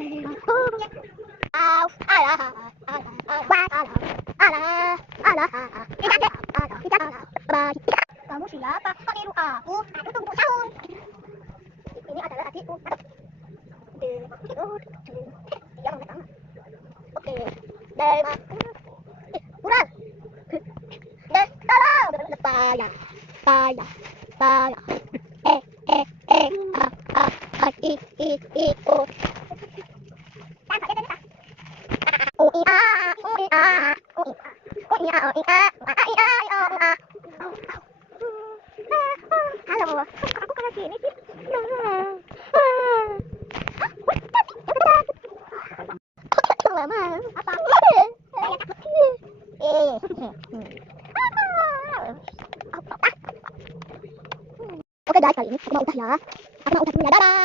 Kamu siapa? Kok niru aku? Aku tunggu tahun. Ini adalah adikku. Dia mau pertama. Oke. Kurang. Tolong. Payah. O. Halo, aku kalah sini sih. Lama. Apa? Oke guys, kali ini aku mau udah ya. Aku mau udah punya. Dadah.